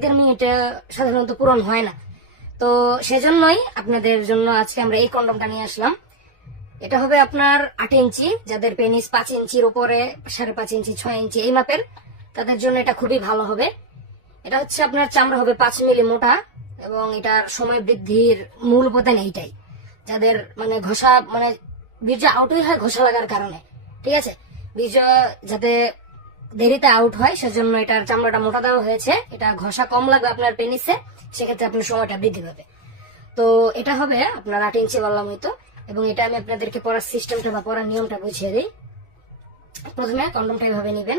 1-1.5 মিনিটে সাধারণত পূরণ হয় না। তো সেজন্যই আপনাদের জন্য আজকে আমরা এই কন্ডমটা নিয়ে আসলাম। এটা হবে আপনার 8 ইঞ্চি, যাদের পেনিস 5 ইঞ্চির উপরে, 5.5 ইঞ্চি, 6 ইঞ্চি এই মাপের, তাদের জন্য এটা খুবই ভালো হবে। এটা হচ্ছে আপনার চামড়া হবে 5 মিলি মোটা, এবং এটার সময় বৃদ্ধির মূল উপাদান এইটাই। যাদের মানে ঘষা মানে বীর্য আউটই হয় ঘষা লাগার কারণে, ঠিক আছে, বীর্য যাতে দেরিতে আউট হয় সেজন্য এটার চামড়াটা মোটা দেওয়া হয়েছে। এটা ঘষা কম লাগবে আপনার পেনিসে, সেক্ষেত্রে আপনার সময়টা বৃদ্ধি পাবে। তো এটা হবে আপনার 8 ইঞ্চি বললাম হয়তো। এবং এটা আমি আপনাদেরকে পড়ার সিস্টেমটা বা পড়ার নিয়মটা বুঝিয়ে দিই। প্রথমে কন্ডমটা এভাবে নিবেন,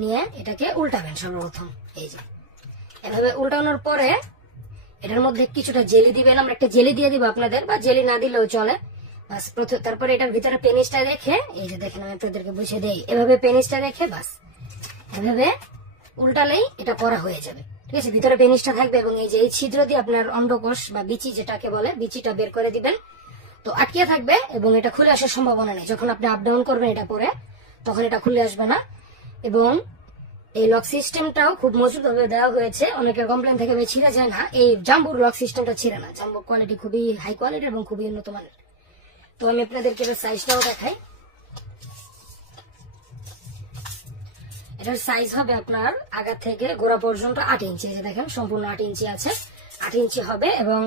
নিয়ে এটাকে উল্টাবেন সর্বপ্রথম। এই যে এভাবে উল্টানোর পরে এটার মধ্যে কিছুটা জেলি দিবেন। আমরা একটা জেলি দিয়ে দিব আপনাদের, বা জেলি না দিলেও চলে। বাস তারপরে এটার ভিতরে পেনিসটা রেখে, এই যে দেখেন আমি আপনাদেরকে বুঝিয়ে দেই, এভাবে পেনিসটা রেখে বাস এভাবে উল্টালেই এটা করা হয়ে যাবে, ঠিক আছে। ভিতরে পেনিসটা থাকবে এবং এই যে এই ছিদ্র দিয়ে আপনার অন্ডকোষ বা বিচি যেটাকে বলে, বিচিটা বের করে দিবেন। তো আটকিয়ে থাকবে এবং এটা খুলে আসার সম্ভাবনা নেই। যখন আপনি আপ ডাউন করবেন এটা পরে, তখন এটা খুলে আসবে না। এবং এই লক সিস্টেমটাও খুব মজবুত ভাবে দেওয়া হয়েছে। অনেকের কমপ্লেন থেকে ছিঁড়ে যায় না, এই জাম্বুর লক সিস্টেমটা ছিঁড়ে না। জাম্বুর কোয়ালিটি খুবই হাই কোয়ালিটি এবং খুবই উন্নত মানের। তো আমি আপনাদেরকে এটার সাইজটাও দেখাই। এটার সাইজ হবে আপনার আগা থেকে গোড়া পর্যন্ত 8 ইঞ্চি। এই যে দেখেন সম্পূর্ণ 8 ইঞ্চি আছে, 8 ইঞ্চি হবে। এবং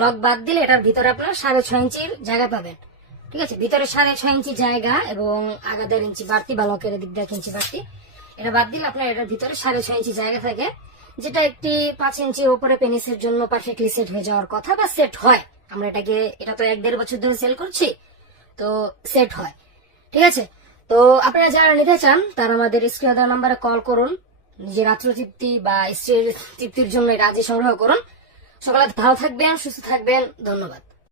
লক বাদ দিলে এটার ভিতরে আপনার 6.5 ইঞ্চির জায়গা পাবেন, ঠিক আছে। ভিতরে 6.5 ইঞ্চি জায়গা এবং আগা 1.5 ইঞ্চি বাড়তি, বা লকের দিক 1 ইঞ্চি বাড়তি। এটা বাদ দিলে আপনার এটার ভিতরে 6.5 ইঞ্চি জায়গা থাকে, যেটা একটি 5 ইঞ্চির উপরে পেনিসের জন্য পারফেক্টলি সেট হয়ে যাওয়ার কথা, বা সেট হয়। আমরা এটা তো 1-1.5 বছর ধরে সেল করছি, তো সেট হয়, ঠিক আছে। তো আপনারা যারা নিতে চান তারা আমাদের স্ক্রিনে দেওয়া নাম্বারে কল করুন। নিজের আত্মতৃপ্তি বা স্ত্রীর তৃপ্তির জন্য এটা আজই সংগ্রহ করুন। সকালে ভালো থাকবেন, সুস্থ থাকবেন। ধন্যবাদ।